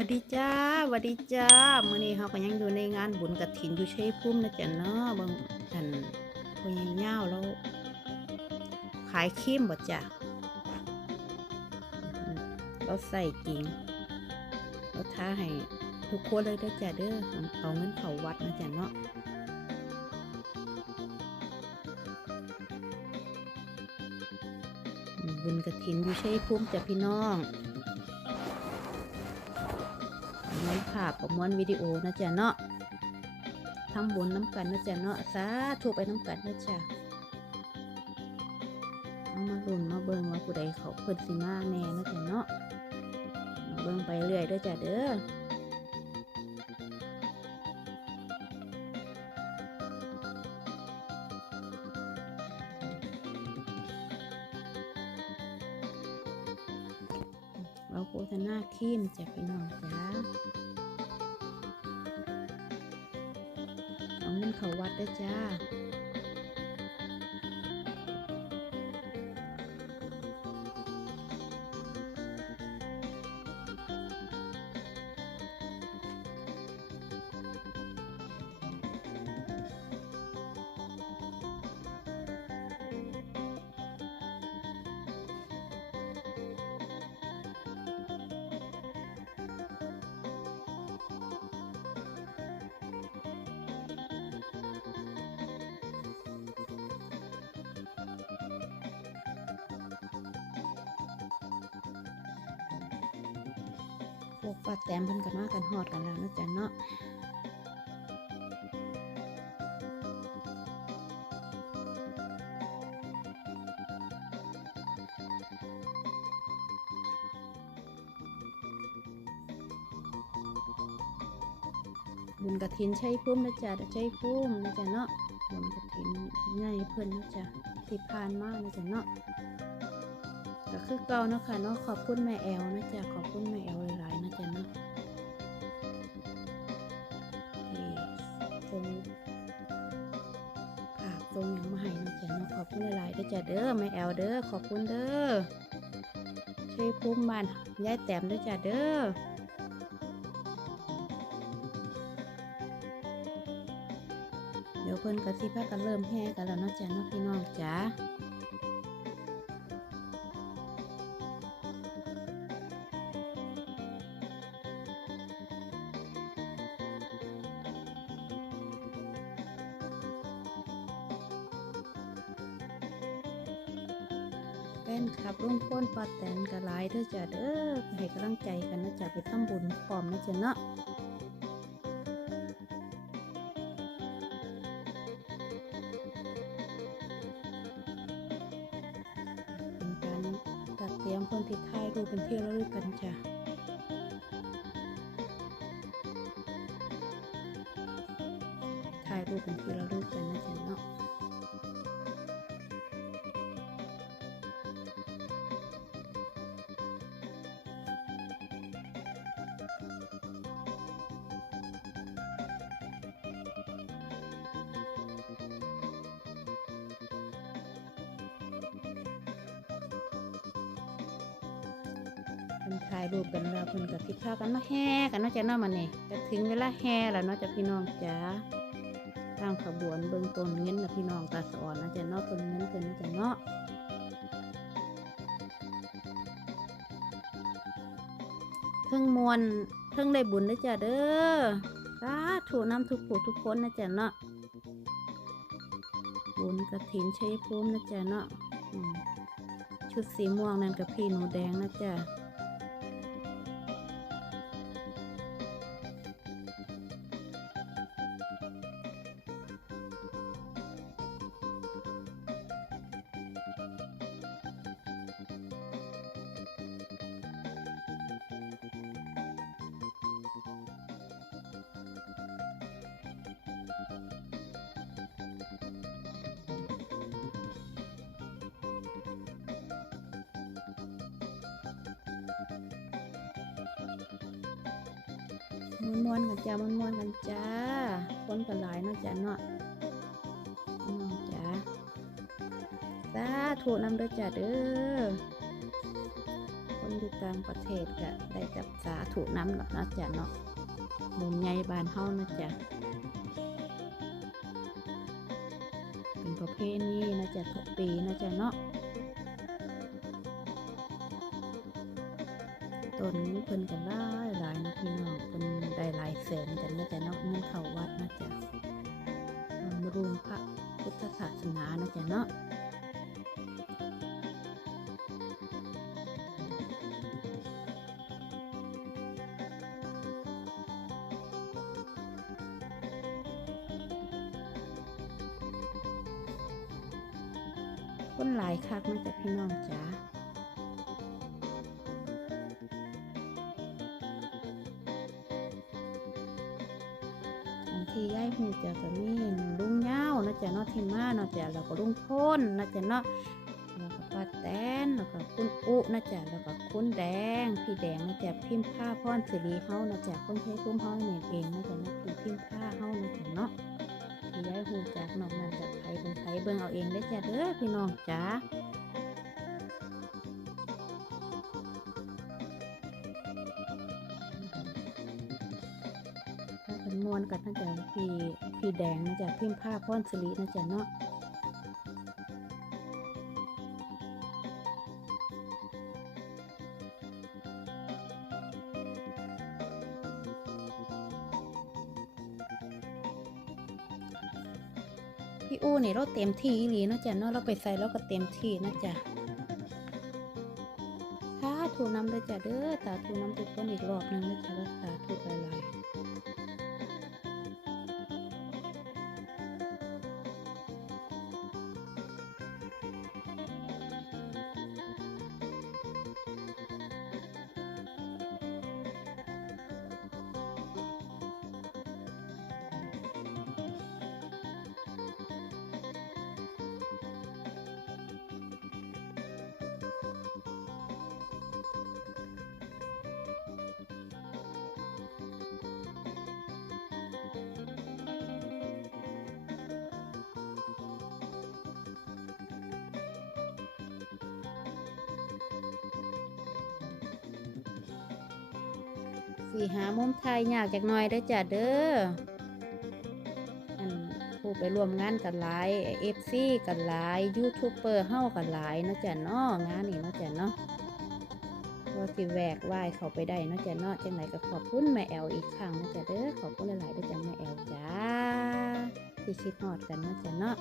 วัสดีจ้าหวัสดีจ้ามื้อนี้เฮาก็ยังอยู่ในงานบุญกฐินอยู่ชัยภูมินะจ๊ะเนาะบิ่งอันพ่อใหญ่าแล้ว ขายครีมบ่จ้ะเราใส่จริงเราท้าให้ทุกคนเลยเด้อจ้ะเด้อเอาเงินเขาวัดนะจ๊ะเนาะบุญกฐินอยู่ชัยภูมิจ้ะพี่น้อง ภาพกับม้วนวิดีโอนะจ๊ะเนาะทำบุญน้ำกันนะจ๊ะเนาะสาธุไปน้ำกันนะจ๊ะเอามาลุ่นมาเบิ่งว่าผู้ใดเขาเพิ่นสิมาแน่นะจ๊ะเนาะเบิ่งไปเรื่อยเด้อจ้ะเด้อเราโฆษณาครีมจะพี่น้องจ้า เขาวัดเด้อจ้า กป้าแต้มเพิ่นก็มากันฮอดกันแล้วนะจ๊ะเนาะบุญกระถินใช้พุ่มนะจ๊ะใช้พุ่มนะจ๊ะเนาะบุญกระถินใหญ่เพิ่นนะจ๊ะที่ผ่านมานะจ๊ะเนาะ ก็คือเก่าเนาะค่ะเนาะขอบคุณแม่แอลนะจ๊ะขอบคุณแม่แอลหลายๆนะจ๊ะเนาะที่ทรงภาพทรงอย่างมาให้นะจ๊ะเนาะขอบคุณหลายๆเด้จ้ะเด้อแม่แอลเด้อขอบคุณเด้อช่วยพุ่มบ้านยายแต้มด้จ้ะเด้อเดี๋ยวเพิ่นก็สิพากันเริ่มแห่กันแล้วเนาะจ๊ะเนาะพี่น้องจ๋า ฟนคลับลุงพ้นปาแตนกระไลายเด้อจ้ะเด้อให้กำลังใจกันนะจะไปทำบุญพร้อมนะจ๊ะเนาะเป็นการตัดเตรียมคนที่ถ่ายรูปเป็นที่ระลึกกันจ้ะถ่ายรูปเป็นที่ระลึกกัน พิ่นถ่ายรูปกันแล้วเพิ่นกับพิพากันมาแห่กันเนาะจ้ะเนาะมันนี่ก็ถึงเวลาแห่แล้วเนาะจ้ะพี่น้องจ้าตามขบวนเบิ่งต้นเงินนะพี่น้องตาสอนนะจ้ะเนาะต้นเงินเพิ่นนะจ้ะเนาะเพิ่งมวนเพิ่งได้บุญนะจ้ะเด้อสาธุน้ำทุกผู้ทุกคนนะจ้ะเนาะบุญกระถินชัยภูมินะจ้ะเนาะชุดสีม่วงนั่นกับพี่หนูแดงนะจ้ะ มวนมวนๆกันจ้ามวนมวนๆกันจ้าคนกันหลายเนาะจ้าเนาะน้องจ้าสาธุนำเด้อจ้าเด้อคนอยู่ต่างประเทศก็ได้จับสาถูกน้ำหรอกนะจ๊ะเนาะบุญใหญ่บานเฮานะจ๊ะเป็นประเพณีนะจ๊ะทุกปีนะจ๊ะเนาะ ต้นนี้เพิ่นกันหลายหลายนะพี่น้องเพิ่นได้หลายแสนกันนะจ๊ะเนาะเงินเข้าวัดนะจ๊ะบำรุงพระพุทธศาสนานะจ๊ะเนาะคนหลายคักนะจ๊ะพี่น้องจ๋า จะก็มีลุงเงานะจ๊ะเนาะที่มาเนาะจ๊ะแล้วก็ลุงพ้นนะจ๊ะเนาะแล้วก็ป้าแตนแล้วก็คุณอุนะจ๊ะแล้วก็คุณแดง พี่แดงนะจ๊ะพิมพ์ผ้าพรสิริเฮานะจ๊ะคนใช้คุ้มเฮาเนี่ยเองนะจ๊ะเนาะพิมพ์ผ้าเฮานะจ๊ะเนาะที่ย้ายหูจากนอกนั้นจากไผเป็นไผเบิ่งเอาเองได้จ้ะเด้อพี่น้องจ้า มวนกันตั้งแต่พี่พี่แดงนะจ๊ะพิมพ์ผ้าพ่อนสิรินะจ๊ะเนาะพี่อู้นี่เราเต็มที่อีหลีนาะจ๊ะเนาะเราไปใส่เราก็เต็มที่นะจ๊ะสาธุน้ำเลยจ้ะเด้อสาธุน้ำทุกคนอีกรอบนึงนะจ๊ะสาธุหลาย สี่หามุมไทยยากจากหน่อยได้จ้ะเด้ออันผู้ไปร่วมงานกันหลายเอฟซีกันหลายยูทูบเบอร์เฮ้ากันหลายเนาะจ้ะเนาะงานนี้เนาะจ้ะเนาะก็สิแหวกว่ายเขาไปได้เนาะจ้ะเนาะจังไหนก็ขอบคุณแม่แอลอีกครั้งนะจ้ะเด้อขอบคุณหลายๆด้อจ้ะแม่แอลจ้าที่คิดฮอดกันเนาะจ้ะเนาะ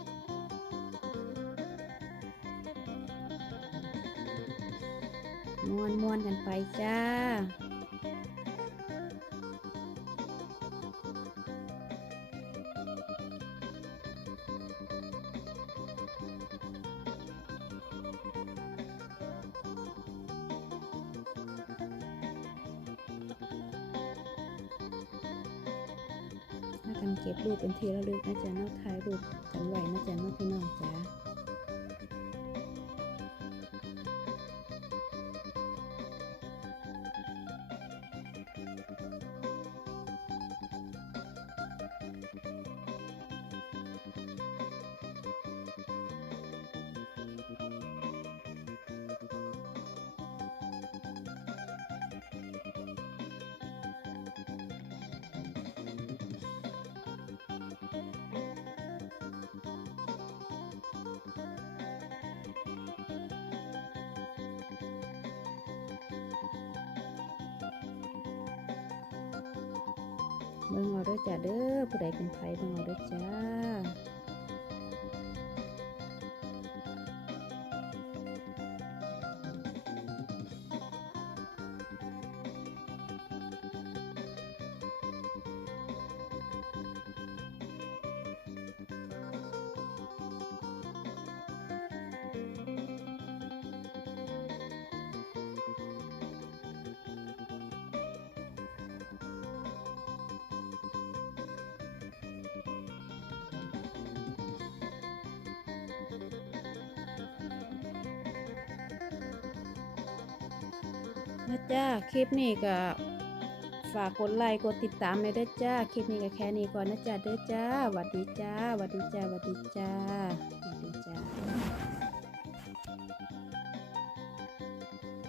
มวนมวนกันไปจ้า ถ้ากันเก็บรูปเป็นที่ระลึกนะจ๊ะเนอกถ่ายรูปกันไว้นะจ๊ะเนอกพี่น้องจ้า เบิ่งเอาด้อจ้าเด้อผู้ใดเป็นไผเบิ่งเอาด้อจ้า นะจ้าคลิปนี้ก็ฝากกดไลค์กดติดตามเลยด้จ้าคลิปนี้ก็แค่นี้ก่อนนะจ้าเด้อจ้าหวัดดีจ้าหวัดดีจ้าหวัดดีจ้า